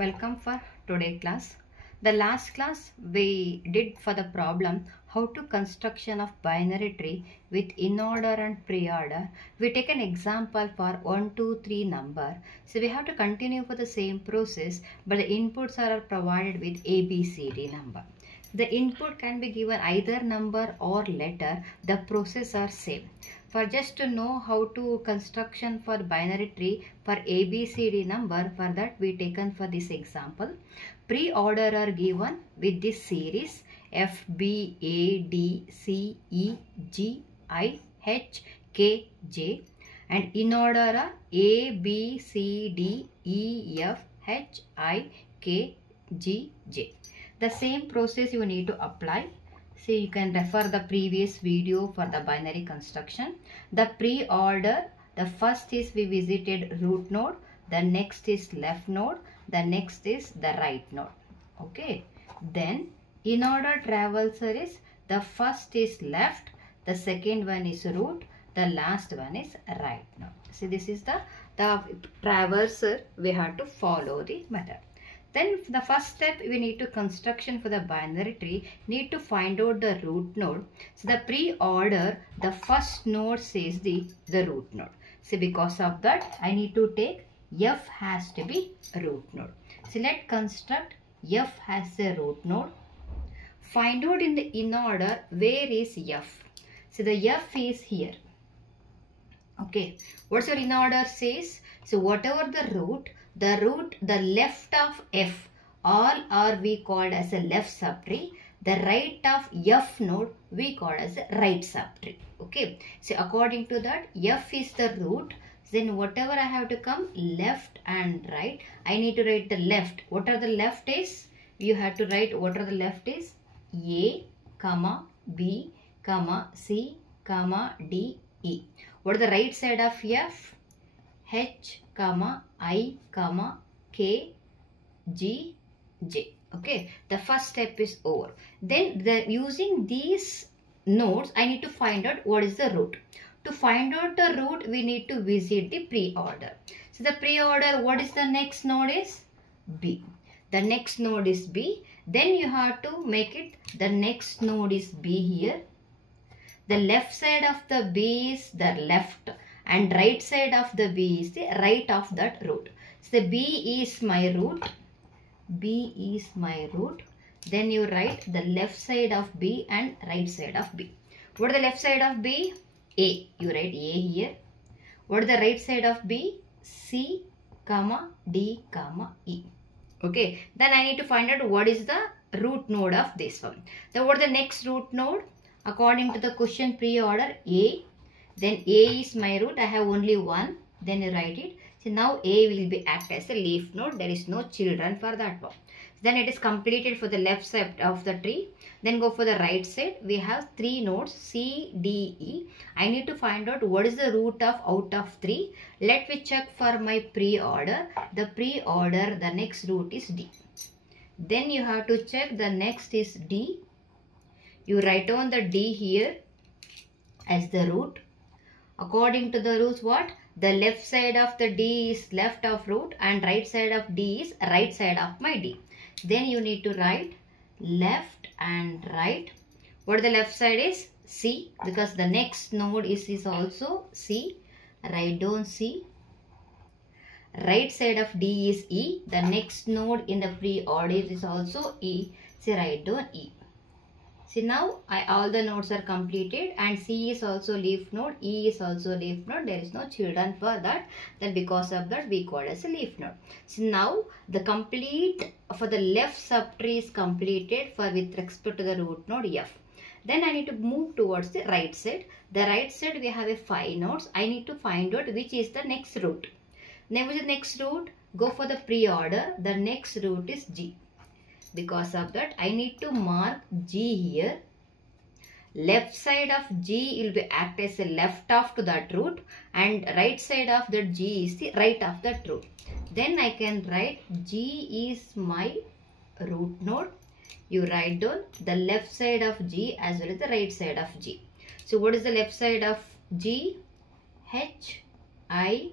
Welcome for today class. The last class we did for the problem how to construction of binary tree with in-order and pre-order. We take an example for 1, 2, 3 number. So we have to continue for the same process, but the inputs are provided with A, B, C, D number. The input can be given either number or letter. The process are same. For just to know how to construction for binary tree for ABCD number, for that we taken for this example. Pre-order are given with this series F, B, A, D, C, E, G, I, H, K, J, and in order are A, B, C, D, E, F, H, I, K, G, J. The same process you need to apply. So you can refer the previous video for the binary construction. The pre-order, the first is we visited root node, the next is left node, the next is the right node. Okay. Then in order traverser is the first is left, the second one is root, the last one is right node. See, this is the traverser we have to follow the method. Then the first step we need to construction for the binary tree, need to find out the root node. So the pre-order, the first node says the root node. So because of that I need to take F has to be root node. So let's construct F as a root node. Find out in the in order where is F. So the F is here. Okay. What's your in order says? So whatever the root, the left of F, all are we called as a left subtree. The right of F node we call as a right subtree. Okay. So according to that, F is the root. Then whatever I have to come left and right, I need to write the left. What are the left is? You have to write what are the left is? A, comma, B, comma, C, comma, D, E. What are the right side of F? H, comma, I, comma, K, G, J. Okay, the first step is over. Then using these nodes, I need to find out what is the root. To find out the root, we need to visit the pre-order. So the pre-order, what is the next node is? B. The next node is B. Then you have to make it, the next node is B here. The left side of the B is the left, and right side of the B is the right of that root. So the B is my root. B is my root. Then you write the left side of B and right side of B. What is the left side of B? A. You write A here. What is the right side of B? C, comma, D, comma, E. Okay. Then I need to find out what is the root node of this one. Then what is the next root node? According to the question pre-order, A. Then A is my root. I have only one. Then you write it. So now A will be act as a leaf node. There is no children for that one. Then it is completed for the left side of the tree. Then go for the right side. We have 3 nodes C, D, E. I need to find out what is the root of out of 3. Let me check for my pre-order. The pre-order, the next root is D. Then you have to check the next is D. You write down the D here as the root. According to the rules, what? The left side of the D is left of root and right side of D is right side of my D. Then you need to write left and right. What the left side is? C, because the next node is also C. Write down C. Right side of D is E. The next node in the pre-order is also E. So write down E. See, now all the nodes are completed and C is also leaf node, E is also leaf node. There is no children for that. Then because of that we call as a leaf node. So now the complete for the left subtree is completed for with respect to the root node F. Then I need to move towards the right side. The right side we have a 5 nodes. I need to find out which is the next root. Now which is the next root? Go for the pre-order. The next root is G. Because of that, I need to mark G here. Left side of G will be act as a left of to that root and right side of that G is the right of that root. Then I can write G is my root node. You write down the left side of G as well as the right side of G. So what is the left side of G? H, I,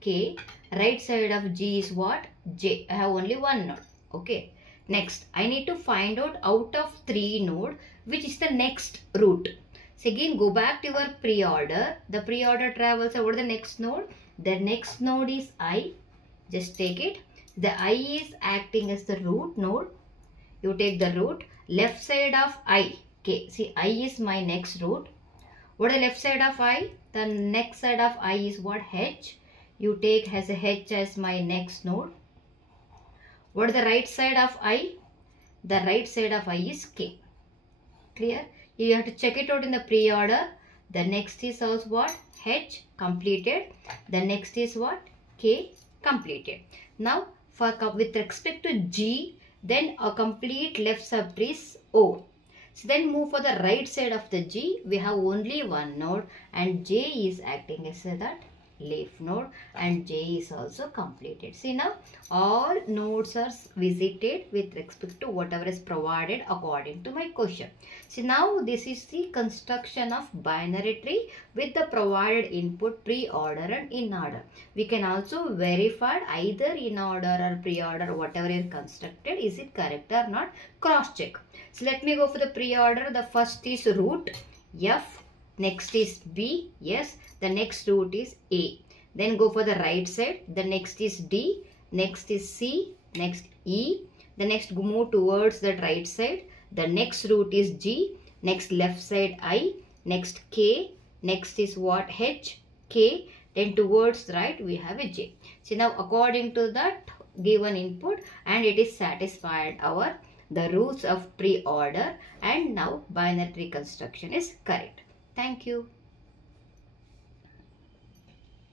K. Right side of G is what? J. I have only one node. Okay. Next, I need to find out of 3 node which is the next route. So again, go back to your pre-order. The pre-order travels over the next node. The next node is I. Just take it. The I is acting as the root node. You take the root. Left side of I. Okay. See, I is my next root. What is the left side of I? The next side of I is what? H. You take as a H as my next node. What is the right side of I? The right side of I is K. Clear? You have to check it out in the pre-order. The next is also what? H completed. The next is what? K completed. Now with respect to G, then a complete left subtree is O. So then move for the right side of the G. We have only one node and J is acting as that leaf node and J is also completed. See now all nodes are visited with respect to whatever is provided according to my question. See now this is the construction of binary tree with the provided input pre-order and in order. We can also verify either in order or pre-order whatever is constructed, is it correct or not, cross check. So let me go for the pre-order. The first is root F. Next is B, yes. The next root is A. Then go for the right side. The next is D. Next is C. Next E. The next move towards the right side. The next root is G. Next left side I. Next K. Next is what? H. K. Then towards right we have a J. So now according to that given input and it is satisfied our the rules of pre-order and now binary tree construction is correct. Thank you.